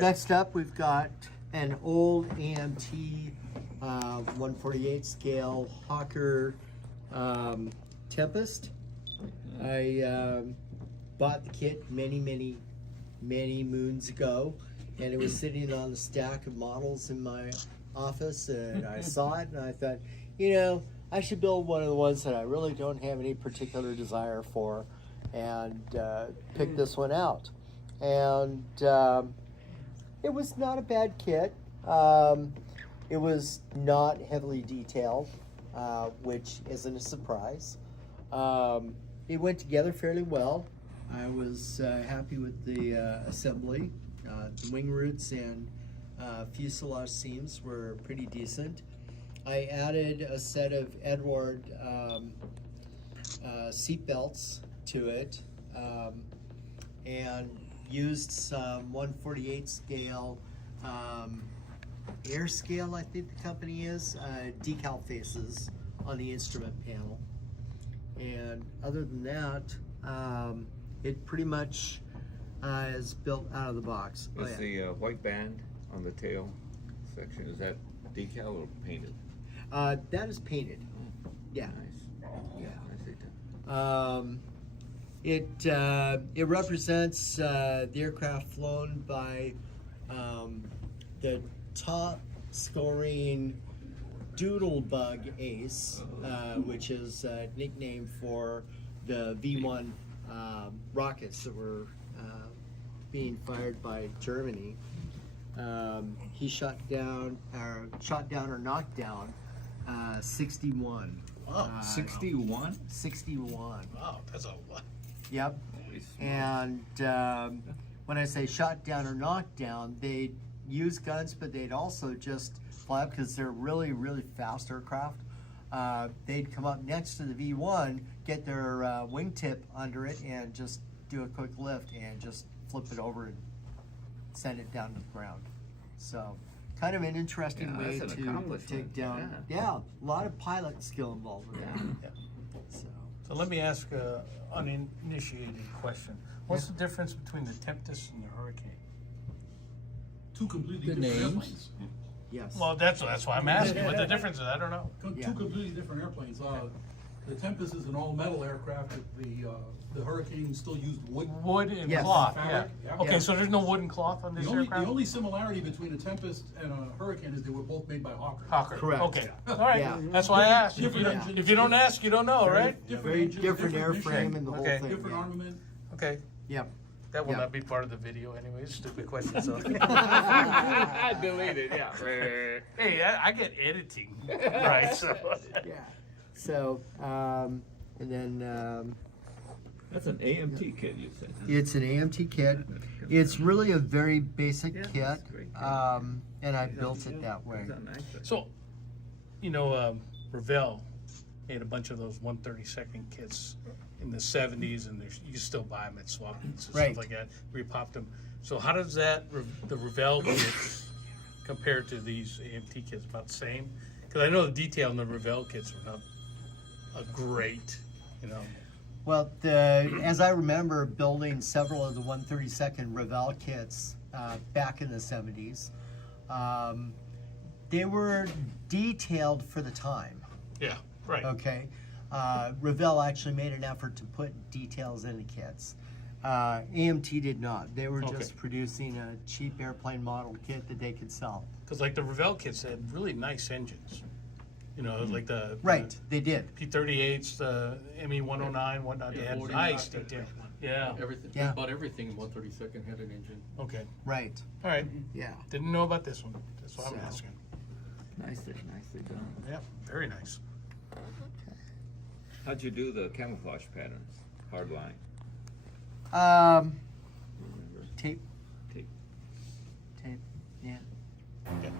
Next up, we've got an old AMT 148 scale Hawker Tempest. I bought the kit many moons ago, and it was sitting on a stack of models in my office, and I saw it and I thought, you know, I should build one of the ones that I really don't have any particular desire for, and pick this one out. And it was not a bad kit. It was not heavily detailed, which isn't a surprise. It went together fairly well. I was happy with the assembly. The wing roots and fuselage seams were pretty decent. I added a set of Edward seat belts to it, and used some 148 scale air scale, I think the company is, decal faces on the instrument panel. And other than that, it pretty much is built out of the box. Is the white band on the tail section, is that decal or painted? That is painted. Yeah. Nice. Yeah. I see that. It represents the aircraft flown by the top scoring Doodlebug ace, which is a nickname for the V1 rockets that were being fired by Germany. He shot down or knocked down 61. Wow, 61? 61. Wow, that's a lot. Yep. And when I say shot down or knocked down, they'd use guns, but they'd also just fly up because they're really fast aircraft. They'd come up next to the V1, get their wingtip under it, and just do a quick lift and just flip it over and send it down to the ground. So, kind of an interesting way to take down. Yeah, a lot of pilot skill involved with that. So let me ask an uninitiated question. What's the difference between the Tempest and the Hurricane? Two completely different airplanes. Yes. Well, that's why I'm asking what the difference is. I don't know. Two completely different airplanes. The Tempest is an all-metal aircraft. The Hurricane still used wood. Wood and Yes. cloth. Fabric, Yeah. yeah. Okay, so there's no wood and cloth on this aircraft. The only similarity between a Tempest and a Hurricane is they were both made by Hawker. Hawker. Correct. Okay. All right. Yeah. That's why I asked. If Different you, engines. if you don't ask, you don't know, right? Very engines, different mission, airframe and the whole Okay. thing. different yeah. armament. Okay. Yep. That will Yeah. not be part of the video anyways. Stupid question. So. I deleted, yeah. Hey, I get editing. Right. So. Yeah. So, and then That's an AMT kit, you said. it's an AMT kit. It's really a very basic Yeah, kit, that's a great kit. and I built it that way. So, you know, Revell made a bunch of those 132nd kits in the 70s, and you can still buy them at swap meets and Right. stuff like that. Repopped them. So how does that, the Revell kits compare to these AMT kits? About the same? Because I know the detail in the Revell kits were not a great, you know. Well, as I remember building several of the 132nd Revell kits back in the 70s, they were detailed for the time. Yeah, right. Okay. Revell actually made an effort to put details in the kits. AMT did not. They were just producing a cheap airplane model kit that they could sell. Because like the Revell kits had really nice engines. You know, like the Right, they did. P-38s, the ME-109, whatnot. They had nice detail. Yeah. Everything, Yeah. about everything in 132nd had an engine. Okay. Right. All right. Yeah. Didn't know about this one. That's why I'm So. asking. Nicely done. Yeah, very nice. How'd you do the camouflage patterns? Hard line? Tape. Tape. Yeah. Okay.